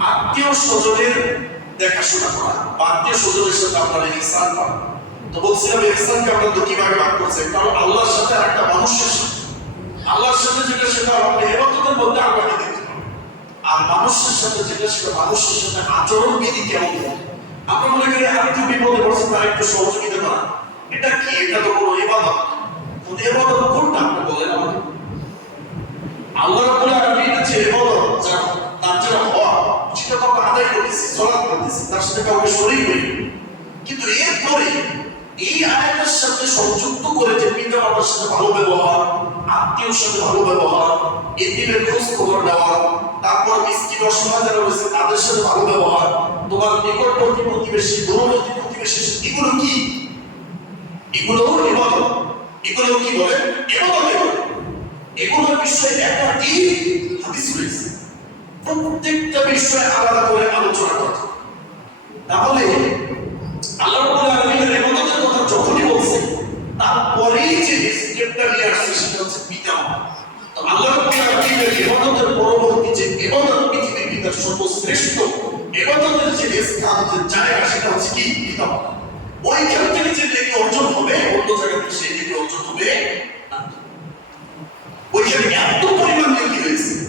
আত্মীয় স্বজনের দেখাশোনা করা, আত্মীয় স্বজনের সাথে করা। তো বলছিলাম কীভাবে ভাগ কারণ আল্লাহর সাথে একটা মানুষের সাথে। আল্লাহর সাথে যেটা, সেটা দেখতে আর মানুষের সাথে যেটা, সেটা মানুষের সাথে আচরণ বিধি কেমন? আমরা মনে করি আর বিপদে পড়ছে তার একটু সহযোগিতা করা। এটা কি? এটা তো কোনো ইবাদত। কোন কোনটা? আপনি বলেন আমাকে। আল্লাহ রাব্বুল যা তার যেটা সেটা আদায় করতেছি সলাৎ করতেছি তার সাথে কাউকে শরীক করি কিন্তু এরপরে এই আয়াতের সাথে সংযুক্ত করে যে পিতা মাতার সাথে ভালো ব্যবহার আত্মীয়র সাথে ভালো ব্যবহার এতিমের খোঁজ খবর নেওয়া তারপর মিষ্টির অসহায় যারা রয়েছে তাদের সাথে ভালো ব্যবহার তোমার নিকটবর্তী প্রতিবেশী দূরবর্তী প্রতিবেশী এগুলো কি এগুলো ইবাদত এগুলো কি বলে? ইবাদত এগুলো বিষয়ে একাধিক হাদিস রয়েছে। প্রত্যেকটা বিষয়ে আলাদা করে আলোচনা করতে তাহলে আল্লাহ কথা যখনই বলছে তারপরেই যে নিয়ে আসছে সেটা হচ্ছে পিতা কি? যে অর্জন হবে, অন্য সেই অর্জন হবে এত এমন রয়েছে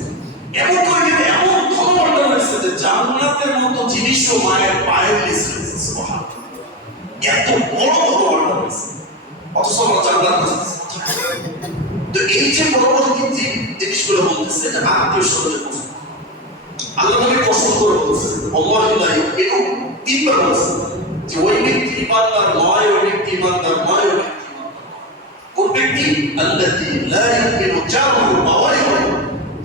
যে জান্নাতের মতো জিনিসও মায়ের পায়ের এত বড় আমরা জান্নাত তো এই যে পরবর্তী যে জিনিসগুলো বলতেছে, এটা আত্মীয় স্বজনের আল্লাহ নবী করে ইউমিনু তিনবার বলছে যে, ওই ব্যক্তি ইমানদার নয়, ওই ব্যক্তি ইমানদার নয়, ওই ব্যক্তি কোন ব্যক্তি?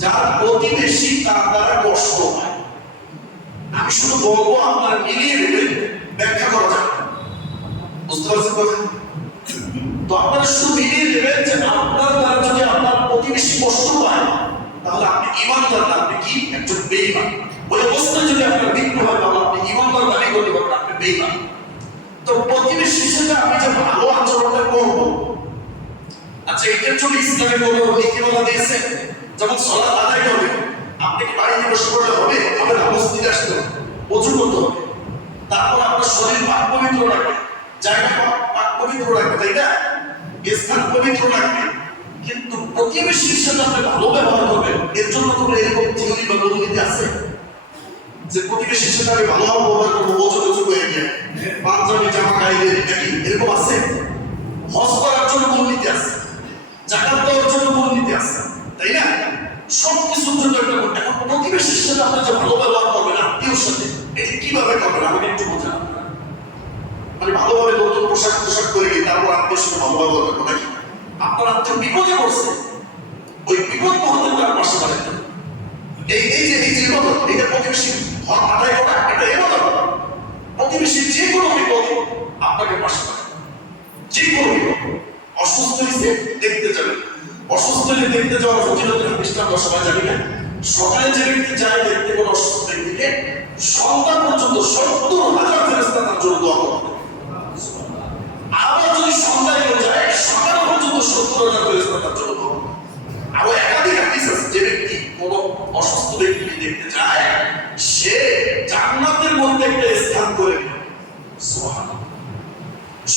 যার প্রতিবেশী তার দ্বারা কষ্ট হয়। আমি শুধু বলব, আপনারা মিলিয়ে নেবেন ব্যাখ্যা করা যাবে বুঝতে পারছেন কথা? তো আপনারা শুধু মিলিয়ে নেবেন যে আপনার দ্বারা যদি আপনার প্রতিবেশী কষ্ট পায়, তাহলে আপনি ইমানদার না, আপনি কি? একজন বেঈমান। ওই অবস্থায় যদি আপনার মৃত্যু হয়, তাহলে আপনি ইমানদার দাবি করতে পারবেন আপনি বেঈমান। তো প্রতিবেশী হিসেবে আমি যে ভালো আচরণটা করব আচ্ছা এটার জন্য ইসলামে কোনো নীতিমালা দিয়েছে। যেমন সলাৎ আদায় করবে আপনি বাড়িতে বসে পড়লে হবে? না মসজিদে আসতে আপনার শরীর পাক পবিত্র রাখবে। জায়গা পাক- পবিত্র রাখবে, তাই না? স্থান রাখবে। কিন্তু প্রতিবেশীর সাথে আপনি ভালো ব্যবহার করবেন। এর জন্য কোনো এরকম থিওরি বা অনুমতি আছে। যে প্রতিবেশীর আমি ভালো ব্যবহার করব হয়ে গিয়ে পাঞ্জাবি এরকম আছে? হজ করার জন্য মূলনীতি আছে। জাকাত দেওয়ার জন্য মূলনীতি আছে। তাই না? সব কিছুর জন্য গুণ। এখন প্রতিবেশীর সাথে আপনি যে ভালো ব্যবহার করবেন আত্মীয়র সাথে এটা কীভাবে করবেন আমাকে একটু বোঝান মানে ভালোভাবে নতুন পোশাক পোশাক করে গিয়ে তারপর আত্মীয় সাথে ভালো ব্যবহার করব নাকি? আপনার আত্মীয় বিপদে পড়ছে, ওই বিপদ মুহূর্তে তার পাশে দাঁড়াতে এই এই যে এই যে ইবাদত এটা প্রতিবেশী হক আদায় করা এটা ইবাদত প্রতিবেশীর যে কোনো বিপদ আপনাকে পাশে দাঁড়াবে যে কোনো বিপদ, অসুস্থ হয়েছে দেখতে যাবেন। অসুস্থ হলে দেখতে যাওয়ার ফজিলতের সবাই জানি না। সকালে যে ব্যক্তি যায় দেখতে কোনো অসুস্থ ব্যক্তিকে সন্ধ্যা পর্যন্ত সত্তর হাজার ফেরেস্তা তার জন্য দোয়া আবার যদি সন্ধ্যায় যায়, সকাল পর্যন্ত সত্তর হাজার ফেরেস্তা তার জন্য দোয়া একাধিক হাদিস আছে, যে ব্যক্তি কোনো অসুস্থ ব্যক্তিকে দেখতে যায়, সে জান্নাতের মধ্যে একটা স্থান করে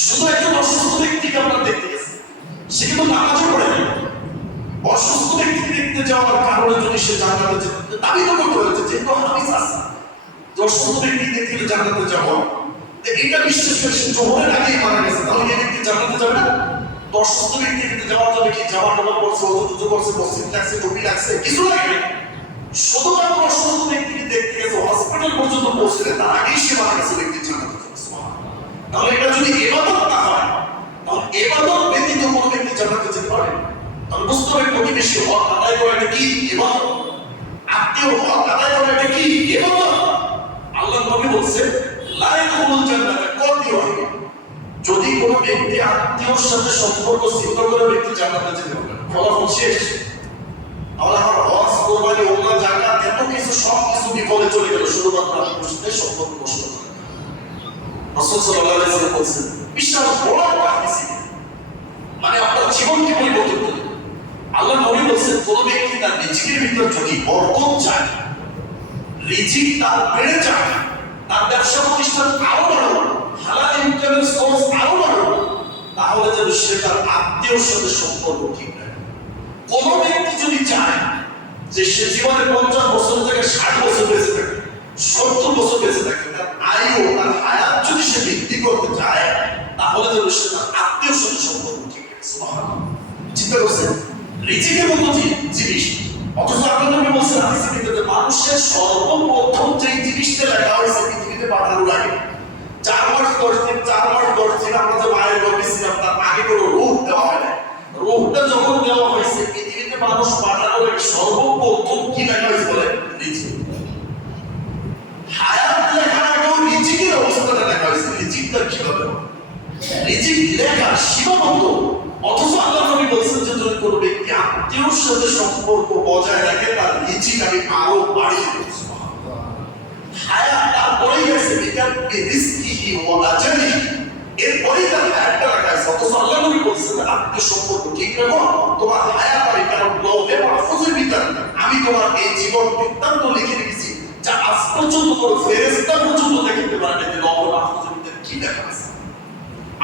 শুধু একজন অসুস্থ ব্যক্তিকে আপনার দেখতে সে কিন্তু নামাজও পড়ে না অসুস্থ ব্যক্তিকে দেখতে যাওয়ার কারণে যদি সে জান্নাতে যেতে দাবি তো করতে হয়েছে যেহেতু হাদিস আছে। যে ব্যক্তি দেখতে গেলে জান্নাতে যাব। এটা বিশ্বাস করে সে জোহরের আগেই মারা গেছে। তাহলে এই ব্যক্তি জান্নাতে যাবে না? তো ব্যক্তি দেখতে যাওয়ার জন্য কি জামা টামা পরছে অজু টুজু করছে, মসজিদ লাগছে, টুপি লাগছে, কিছু লাগবে? না। শুধুমাত্র অসুস্থ ব্যক্তিকে দেখতে গেছে হসপিটাল পর্যন্ত পৌঁছলে তার আগেই সে মারা গেছে ব্যক্তি জান্নাতে তাহলে এটা যদি এবাদত না হয়, তাহলে এবাদত ব্যতীত কোনো ব্যক্তি জান্নাতে যেতে পারে না। বুঝতে হবে প্রতিবেশী আদায় কি আত্মীয় আদায় কি আল্লাহ নবী বলছে লা ইয়াদখুলুল জান্নাতা কাতিওয়া যদি কোনো ব্যক্তি আত্মীয়র সাথে সম্পর্ক করে, ব্যক্তি জান্নাতে যেতে ফলাফল শেষ। কোরবানি ওমরা জাকাত এত কিছু, সব কিছু বিফলে চলে গেল, শুধুমাত্র সম্পর্ক নষ্ট করে। রাসূল সাল্লাল্লাহু আলাইহি ওয়াসাল্লাম বলছেন বিশাল বড় মানে আপনার জীবনকে। আল্লাহ নবী বলছেন, কোন ব্যক্তি তার নিজের ভিতর যদি বরকত চায়, রিজিক তার বেড়ে যায় তার ব্যবসা প্রতিষ্ঠান আরও বাড়ো হালাল ইনকামের সোর্স আরও বাড়ো তাহলে যেন সে তার আত্মীয়র সাথে সম্পর্ক ঠিক রাখে। কোন ব্যক্তি যদি চায় যে সে জীবনে পঞ্চাশ বছর থেকে ষাট বছর বেঁচে থাকে, সত্তর বছর বেঁচে থাকে, তার আয়ু, তার হায়াত যদি সে বৃদ্ধি করতে চায়, তাহলে যেন সে তার আত্মীয়র সাথে সম্পর্ক ঠিক রাখে। চিন্তা করছেন? রিজিকের মতো জিনিস, অথচ আপনার নবী বলছেন হাদিসে ভিতরে মানুষের সর্বপ্রথম যে জিনিসটা লেখা হয়েছে, পৃথিবীতে পাঠানোর আগে। চার মাস দশ চার মাস দশ দিন মায়ের গর্ভে ছিলাম, তার আগে কোনো রূপ দেওয়া হয় না যখন দেওয়া হয়েছে, পৃথিবীতে মানুষ পাঠানোর আগে সর্বপ্রথম কি লেখা হয়েছে বলে? রিজিক হায়াত লেখার আগেও রিজিকের অবস্থাটা লেখা হয়েছে রিজিকটা কীভাবে? রিজিক লেখা সীমাবদ্ধ অথচ আল্লাহ নবী বলছেন যে যদি কোনো ব্যক্তি আত্মীয়র সাথে সম্পর্ক বজায় রাখে তার আরও বাড়িয়ে তারপরেই তার রাখা আছে অথচ আল্লাহ নবী বলছেন, আত্মীয় সম্পর্ক ঠিক রাখো, তোমার আমি কারণ আমি তোমার এই জীবন বৃত্তান্ত লিখে রেখেছি যা আজ পর্যন্ত কোনো ফেরেস্তা পর্যন্ত দেখতে না কি লেখা আছে?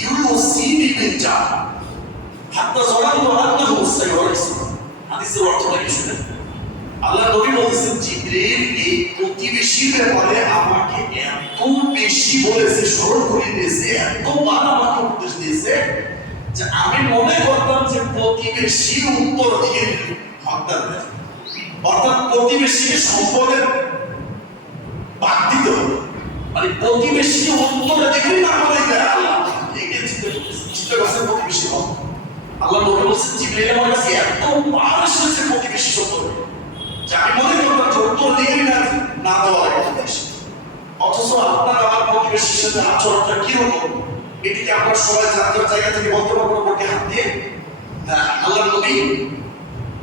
ইউসিনি বিল জাহ হাত্তা যারাতু আন্নাহু সাইয়ুরিসু হাদিসের অর্থটা কি শুনেন। আল্লাহ নবী বলছেন জিবরিল এই প্রতিবেশীর ব্যাপারে আমাকে এত বেশি বলেছে, স্মরণ করে দিয়েছে এতবার আমাকে উপদেশ দিয়েছে, যে আমি মনে করতাম যে প্রতিবেশী উত্তর দিকে হত্যা অর্থাৎ প্রতিবেশীকে সম্পদের ভাগ দিতে হবে। মানে প্রতিবেশীকে উত্তরে দিকেই না করে দেয় আল্লাহ। অথচ আপনার সবাই জানার জায়গা থেকে বলতে পারব বুকে হাত দিয়ে? হ্যাঁ, আল্লাহ নবী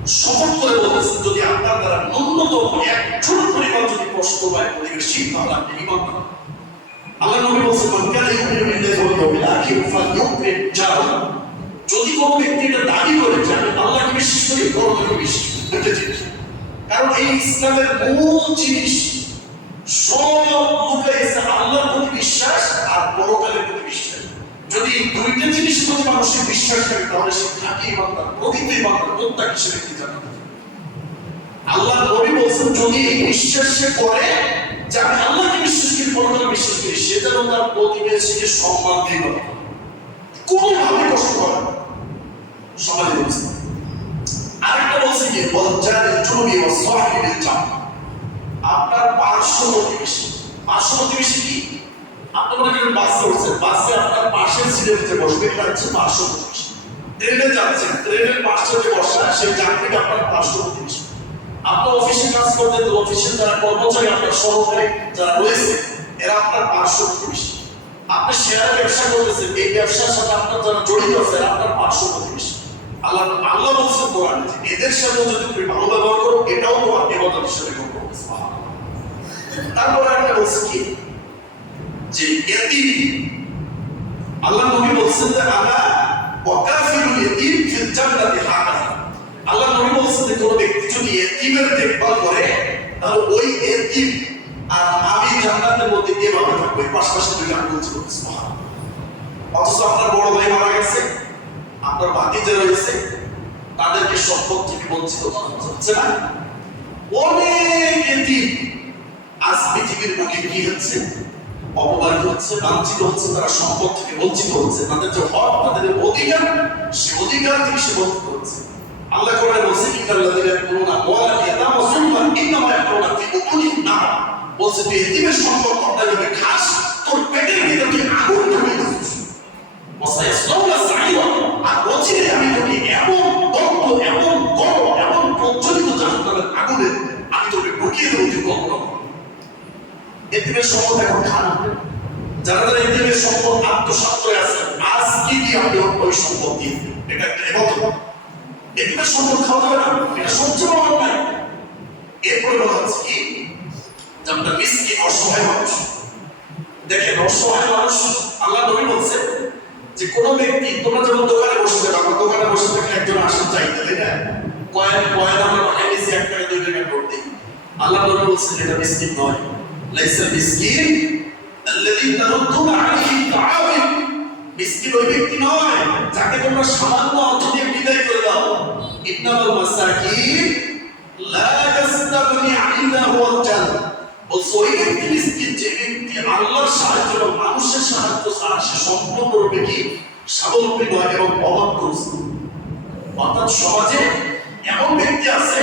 শপথ করে যদি আপনার দ্বারা ন্যূনতম এক ছোট পরিমাণ যদি কষ্ট পায় প্রতিবেশী তাহলে আপনি ইমান। আল্লাহ নবী বলছেন মান ইউমিনু বিল্লাহি ওয়াল ইয়াউমিল আখির ফালইউকরিম জারাহু যদি কোনো ব্যক্তি এটা দাবি করে যে আমি আল্লাহকে বিশ্বাস করি পরলোকে বিশ্বাস দুটো জিনিস। কারণ এই ইসলামের মূল জিনিস, সব লুকাইছে আল্লাহর প্রতি বিশ্বাস আর পরকালের প্রতি বিশ্বাস। যদি এই দুইটা জিনিসের প্রতি মানুষের বিশ্বাস থাকে, তাহলে সে থাকে ইমানদার প্রকৃত ইমানদার প্রত্যাগ হিসেবে কি জানে আল্লাহ নবী বলছেন, যদি এই বিশ্বাস সে করে যে আল্লাহকে বিশ্বাস করি বিশ্বাস সে যেন তার প্রতিবেশীকে সম্মান দিল। কোনোভাবে কষ্ট করে। সমাজ বলছে আরেকটা বলছে কি? বলজানের জমি ও সাহিবের জাম। আপনার পার্শ্ব প্রতিবেশী। পার্শ্ব প্রতিবেশী কি? আপনি মনে বাসে উঠছেন বাসে আপনার পাশের সিটের যে বসবে, এটা হচ্ছে পার্শ্ব প্রতিবেশী। ট্রেনে যাচ্ছেন ট্রেনের পাশে যে বসা, সেই যাত্রীটা আপনার পার্শ্ব প্রতিবেশী। আপনার অফিসে কাজ করতে, তো অফিসের যারা কর্মচারী, আপনার সহকারী যারা রয়েছে, এরা আপনার পার্শ্ব প্রতিবেশী আপনি শেয়ার ব্যবসা করতেছেন, এই ব্যবসার সাথে আপনার যারা জড়িত আছে আপনার পার্শ্ব প্রতিবেশী আল্লাহ আল্লাহ বলছেন কোরআনে এদের সাথে যদি তুমি ভালো ব্যবহার করো, এটাও তোমার হিসেবে তারপরে একটা বলছে কি? যে এতিম, আল্লাহ নবী বলছেন যে, আলা ওয়াকাফিরুল ইতিম ফিল জান্নাতি আল্লাহ নবী বলছেন যে কোনো ব্যক্তি যদি এতিমের দেখভাল করে, তাহলে ওই এতিম আর আমি জান্নাতের মধ্যে এভাবে থাকব। পাশাপাশি দুইটা আঙ্গুল ছিল অথচ আপনার বড় ভাই মারা গেছে, আপনার ভাতিজা রয়েছে, তাদেরকে সম্পদ থেকে বঞ্চিত করা হচ্ছে না? অনেক এতিম আজ পৃথিবীর বুকে কি হচ্ছে? অপমানিত হচ্ছে, লাঞ্ছিত হচ্ছে, তারা সম্পদ থেকে বঞ্চিত হচ্ছে। তাদের যে হক, তাদের অধিকার, সে অধিকার থেকে সে বঞ্চিত আল্লাহ কোরআনে বলছে ইন্নাল্লাযীনা ইয়াকুলুনা আমওয়ালাল ইয়াতামা ইন্নামা ইয়াকুলুনা ফি বুতুনিহিম নার বলছে তুই এতিমের সম্পদ অন্যায়ভাবে খাস, তোর পেটের ভিতরে তুই আগুন ঢুকে দিচ্ছিস ওয়াসায়াসলাউনা সাঈরা আর অচিরে আমি তোকে এমন দগ্ধ এমন গর্ব এমন প্রজ্বলিত জাহান্নামের আগুনে আমি তোকে ঢুকিয়ে দেবো, তুই কখনো এতিমের সম্পদ এখন খারাপ। যারা যারা এতিমের সম্পদ আত্মসাত আছে আজকে কি আপনি ওই সম্পদ দিয়ে এটা একটা এতিমের সম্পদ খাওয়া যাবে না এটা সবচেয়ে বড় নাই এরপরে বলা হচ্ছে কি যে আমরা মিসকিন অসহায় মানুষ দেখেন অসহায় মানুষ আল্লাহ নবী বলছে যে কোন ব্যক্তি তোমরা যখন দোকানে বসে থাকো আমরা দোকানে বসে থাকলে একজন আসেন চাইতে তাই না কয়েন কয়েন আমরা পাঠিয়ে দিচ্ছি এক টাকা দুই টাকা নোট দিই আল্লাহ নবী বলছেন এটা মিসকিন নয় লাইসা মিসকিন الذي تردون عليه التعاون মিসকিন ওই ব্যক্তি নয় যাকে তোমরা সামান্য অর্থ দিয়ে বিদায় করে দাও। ইন্নামাল মাসাকিন লা ওয়াল জান্নাহ বলছে, ওই ব্যক্তি মিসকিন, যে ব্যক্তি আল্লাহর সাহায্য এবং মানুষের সাহায্য ছাড়া সে সম্পূর্ণরূপে কি? স্বাবলম্বী নয় এবং অবাধ্যগ্রস্ত অর্থাৎ সমাজে এমন ব্যক্তি আছে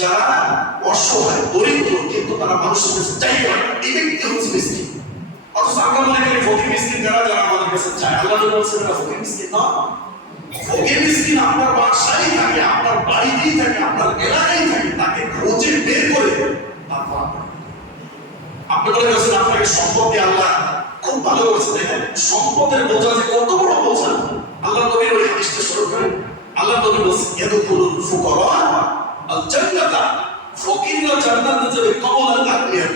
যারা অসহায়, দরিদ্র, কিন্তু তারা মানুষের কাছে চাইবে না। এই ব্যক্তি হচ্ছে মিসকিন। অথচ আমরা মনে করি ফকির মিসকিন যারা যারা আমাদের কাছে চায় আল্লাহ তো বলছেন না ফকির মিসকিন না ফকির মিসকিন আপনার বাসায় থাকে, আপনার বাড়িতেই থাকে, আপনার এলাকায় থাকে, তাকে খোঁজে বের করে তারপর আপনি বলে গেছেন, আপনাকে সম্পদ আল্লাহ খুব ভালো করেছে দেখেন। সম্পদের বোঝা যে কত বড় বোঝা। আল্লাহ নবীর ওই হাদিসটা শুরু করেন। আল্লাহ নবী বলছেন, ইয়াদখুলুল ফুকারা আল জান্নাতা ফকিররা জান্নাতে যাবে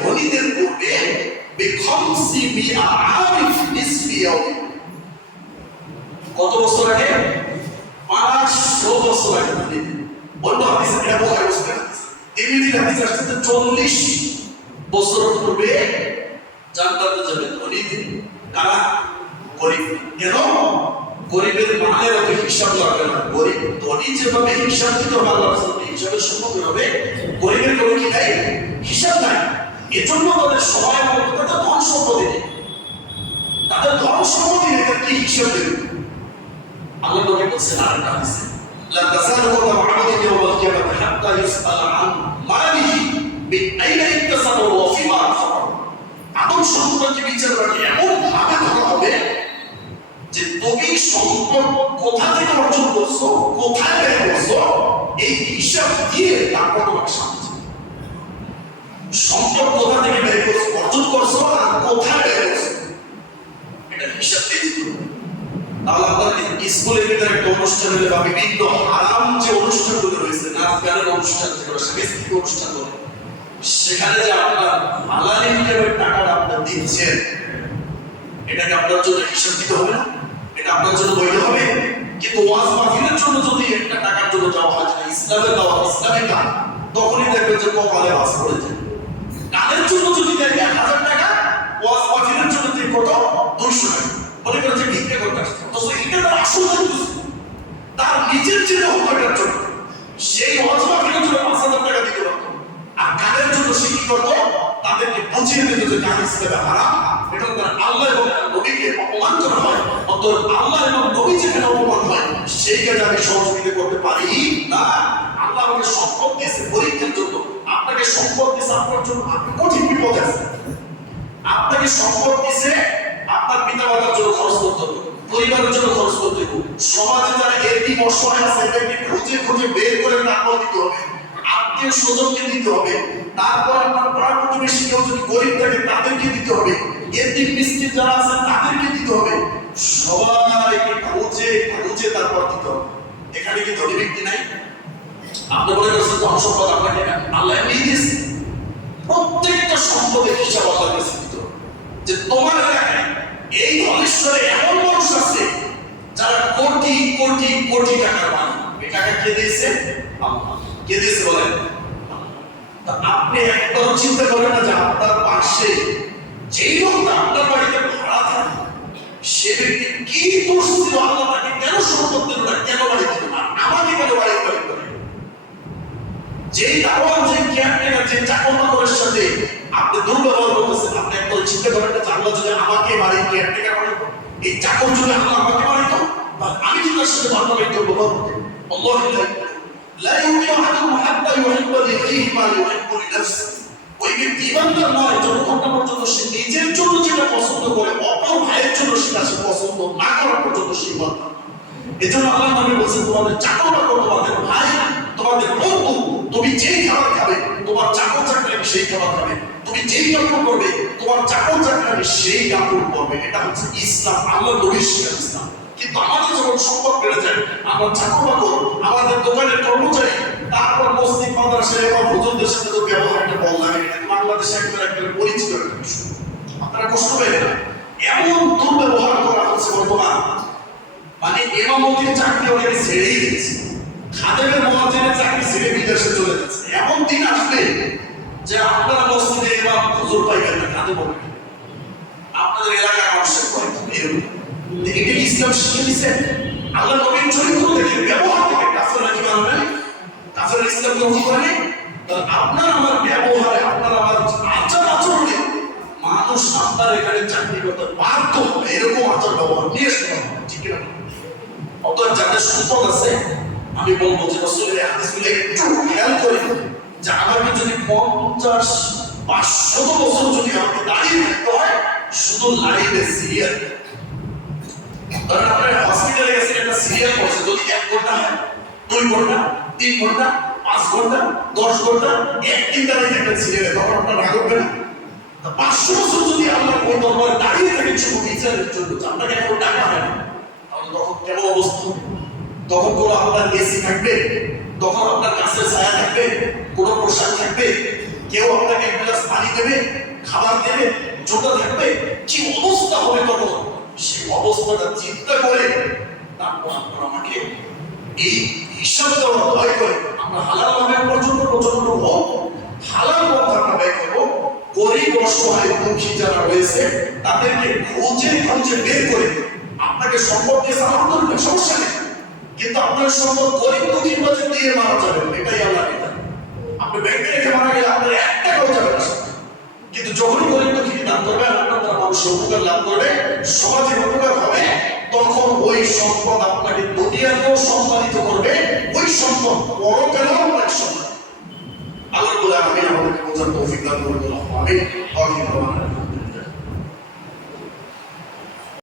ধনীদের পূর্বে কত বছর আগে? পাঁচশো বছর আগে। অন্য হাদিসে এটা বোখারি মুসলিম হাদিস আসছে চল্লিশ বছর পূর্বে জান্নাতে যাবে ধনীদের কারা? গরিব। কেন? গরিবের মানের অত হিসাব লাগবে না। গরিব ধনী যেভাবে হিসাব দিতে রাসূলের হিসাবের সম্মুখীন হবে। গরিবের কোনো কি নাই? হিসাব নাই। এজন্য তাদের সময় মতো ধন সম্পত্তি নেই তাদের ধন সম্পত্তি নেই তাদের কি হিসাব দেবে আল্লাহ নবী বলছেন আর একটা হাদিসে لا تزال قدم عبد يوم القيامة حتى يسأل عن ماله من أين اكتسبه وفيما أنفقه আদম সম্পর্কে বিচার রাখে এমন ভাবে ধরা হবে যে তুমি সম্পদ কোথা থেকে অর্জন করছো কোথায় ব্যয় করছো এই হিসাব দিয়ে তারপর তোমাকে একটা অনুষ্ঠান বা বিভিন্ন আরাম যে অনুষ্ঠানগুলো রয়েছে নাচ গানের অনুষ্ঠান যেগুলো সাংস্কৃতিক অনুষ্ঠান বলে, সেখানে যে আপনার হালালি হিসেবে টাকাটা আপনার দিচ্ছেন, এটাকে আপনার জন্য হিসাব দিতে হবে না, এটা আপনার জন্য বৈধ হবে। কিন্তু ওয়াজ মাহফিলের জন্য যদি একটা টাকার জন্য যাওয়া হয় ইসলামের দেওয়া ইসলামিক গান, তখনই দেখবেন যে কপালে বাস পড়েছে গানের জন্য যদি দেয় এক হাজার টাকা, ওয়াজ মাহফিলের জন্য দিয়ে কত? দুইশো টাকা। মনে করে যে ভিক্ষে করতে আসছে অথচ এটা তার আসল দায়িত্ব ছিল। তার নিজের চিন্তা হতো এটার জন্য সেই ওয়াজ মাহফিলের জন্য পাঁচ হাজার টাকা দিতে পারতো আর গানের জন্য সে কি করতো তাদেরকে বুঝিয়ে দিত যে গান ইসলামে হারাম, এটা তার আল্লাহ এবং নবীকে অপমান করা হয়। অতএব আল্লাহ এবং নবী যেখানে অপমান হয় সেই কাজে আমি সহযোগিতা করতে পারি না। আল্লাহ আমাকে সম্পদ দিয়েছে পরীক্ষার জন্য। আপনাকে সম্পদ দিয়েছে আপনার জন্য। আপনি কঠিন বিপদ আছে আপনাকে সম্পদ দিয়েছে আপনার পিতা মাতার জন্য খরচ করতে হবে, পরিবারের জন্য খরচ করতে হবে। সমাজে যারা এরকম অসহায় আছে, এদেরকে খুঁজে খুঁজে বের করে তারপর দিতে হবে। আত্মীয় স্বজনকে দিতে হবে। তারপর আপনার পাড়া প্রতিবেশী কেউ যদি গরিব থাকে, তাদেরকে দিতে হবে। এদিক মিষ্টি যারা আছে তাদেরকে দিতে হবে। সবাইকে খুঁজে খুঁজে তারপর দিতে হবে। এখানে কি ধনী ব্যক্তি নাই? আপনি বলে গেছেন ধন সম্পদ আপনাকে আল্লাহ এমনি দিয়েছে। প্রত্যেকটা সম্পদের হিসাব আল্লাহর কাছে দিতে যে তোমার এলাকায় এই ধলেশ্বরে এমন মানুষ আছে, যারা কোটি কোটি কোটি টাকার মালিক। এই টাকা কে দিয়েছে? আল্লাহ। কে বলেন? আপনি একবারও চিন্তা করেন না যে আপনার পাশে যেই লোকটা আপনার বাড়িতে ভাড়া থাকে, সে ব্যক্তি কি দোষ আল্লাহ তাকে কেন সম্পদ দিল না? কেন বাড়ি দিল না? আমাকে কেন বাড়ি বাড়ি করে যেই দারোয়ান যে কেয়ারটেকার যে চাকর বাকরের সাথে আপনি দুর্ব্যবহার করতেছেন, আপনি একবার চিন্তা করেন যে আল্লাহ যদি আমাকে বাড়ি কেয়ারটেকার বানাইতো এই চাকর যদি আল্লাহ আমাকে বানাইতো আমি কি তার সাথে ব্যবহার করতে আল্লাহ لا يؤمن أحدكم حتى يحب لأخيه ما يحب لنفسه ওই ব্যক্তি ইমানদার নয় যতক্ষণ না পর্যন্ত সে নিজের জন্য যেটা পছন্দ করে অপর ভাইয়ের জন্য সেটা সে পছন্দ না করা পর্যন্ত সে ইমানদার এজন্য আল্লাহ নবী বলছেন তোমাদের চাকর বাকর তোমাদের ভাই তোমাদের বন্ধু তুমি যেই খাবার খাবে তোমার চাকর চাকরি খাবি সেই খাবার খাবে তুমি যেই কাপড় পরবে তোমার চাকর চাকরানি সেই কাপড় পরবে এটা হচ্ছে ইসলাম আল্লাহ নবীর শিখার ইসলাম কিন্তু আমাদের যখন সম্পদ বেড়ে যায়, আমরা চাকর বাকর, আমাদের দোকানের কর্মচারী, তারপর মসজিদ মাদ্রাসায় এবং হুজুরদের সাথে তো ব্যবহার একটা বল লাগে। বাংলাদেশে একবার একবার পরিচিত একটা আপনারা কষ্ট পেলেন না। এমন দুর্ব্যবহার করা হচ্ছে বর্তমান। মানে এমামতির চাকরি অনেকে ছেড়েই দিচ্ছে খাদেমের মহাজেনের চাকরি ছেড়ে বিদেশে চলে যাচ্ছে। এমন দিন আসবে যে আপনারা মসজিদে এমাম, হুজুর পাইবেন না খাদে বলবেন আপনাদের এলাকার মানুষের করে এরকম তো এটা ইসলাম শিখে দিচ্ছে আল্লাহ নবীর চরিত্র দেখে ব্যবহার থেকে কাফেররা কি মানবে কাফেররা ইসলাম গ্রহণ করে? আপনার আমার ব্যবহারে, আপনার আমার আচার আচরণে মানুষ আপনার এখানে চাকরি করতে বাধ্য এরকম আচার ব্যবহার নিয়ে আসতে ঠিক না অতএব যাদের সম্পদ আছে, আমি বলব যে রসুলের হাদিসগুলো একটু খেয়াল করে। যে আমাকে যদি পঞ্চাশ বা শত বছর যদি আমাকে দাঁড়িয়ে থাকতে হয়, শুধু লাইনে সিরিয়াল। ধরেন আপনার হসপিটালে গেছেন, একটা সিরিয়াল পড়ছে যদি এক ঘণ্টা হয়, দুই ঘণ্টা, তিন ঘণ্টা, পাঁচ ঘণ্টা, দশ ঘণ্টা একদিন দাঁড়িয়ে থাকবেন সিরিয়ালে তখন আপনার রাগ হবে না। পাঁচশো বছর যদি আপনার ওই দরবারে দাঁড়িয়ে থাকেন শুধু বিচারের জন্য আপনাকে এখন টাকা হয় না। তাহলে তখন কেমন অবস্থা? তখন কোনো আপনার এসি থাকবে? তখন আপনার কাছে ছায়া থাকবে? কোনো পোশাক থাকবে? কেউ আপনাকে এক গ্লাস পানি দেবে, খাবার দেবে জুতা থাকবে? কি অবস্থা হবে তখন? সেই অবস্থাটা চিন্তা করে তারপর আপনার আমাকে এই হিসাব ভয় করে আমরা হালাল ভাবে পর্যন্ত প্রচণ্ড হোক হালাল পথ আমরা ব্যয় করব গরিব অসহায় দুঃখী যারা রয়েছে তাদেরকে খুঁজে খুঁজে বের করে আপনাকে সম্পদ দিয়ে সালাম করবে সমস্যা নেই কিন্তু আপনার সম্পদ গরিব দুঃখীর মাঝে দিয়ে মারা যাবে এটাই আল্লাহ আপনি ব্যাংকে রেখে মারা গেলে আপনার এক টাকাও যাবে না। কিন্তু যখন গরিব দুঃখী দান করবে আপনার দ্বারা মানুষের উপকার লাভ করবে, সমাজের উপকার হবে, তখন ওই সম্পদ আপনাকে দুনিয়াতেও সম্পাদিত করবে, ওই সম্পদ পরকালেও আপনাকে সম্মানিত আল্লাহ বলে আমি আমাদেরকে বোঝার তৌফিক দান করব আমি